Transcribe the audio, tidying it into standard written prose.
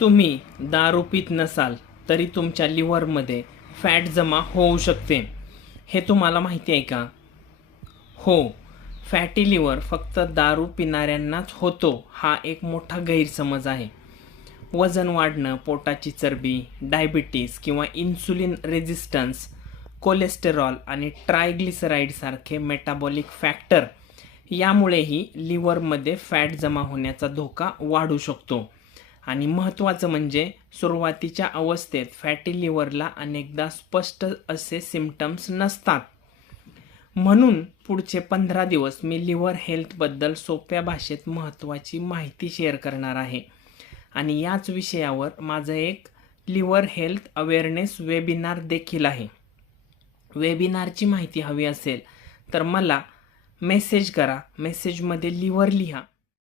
तुम्ही दारू पीत नसाल तरी तुमच्या लिव्हरमध्ये फॅट जमा होऊ शकते. हे तुम्हाला माहिती आहे का? हो, फॅटी लिव्हर फक्त दारू पिणाऱ्यांनाच होतो हा एक मोठा गैरसमज आहे. वजन वाढणं, पोटाची चरबी, डायबिटीस किंवा इन्सुलिन रेझिस्टन्स, कोलेस्टेरॉल आणि ट्रायग्लिसराईडसारखे मेटाबॉलिक फॅक्टर यामुळेही लिव्हरमध्ये फॅट जमा होण्याचा धोका वाढू शकतो. आणि महत्त्वाचं म्हणजे सुरुवातीच्या अवस्थेत फॅटी लिव्हरला अनेकदा स्पष्ट असे सिम्पटम्स नसतात. म्हणून पुढचे 15 दिवस मी लिव्हर हेल्थबद्दल सोप्या भाषेत महत्त्वाची माहिती शेअर करणार आहे. आणि याच विषयावर माझं एक लिव्हर हेल्थ अवेअरनेस वेबिनार देखील आहे. वेबिनारची माहिती हवी असेल तर मला मेसेज करा. मेसेजमध्ये लिव्हर लिहा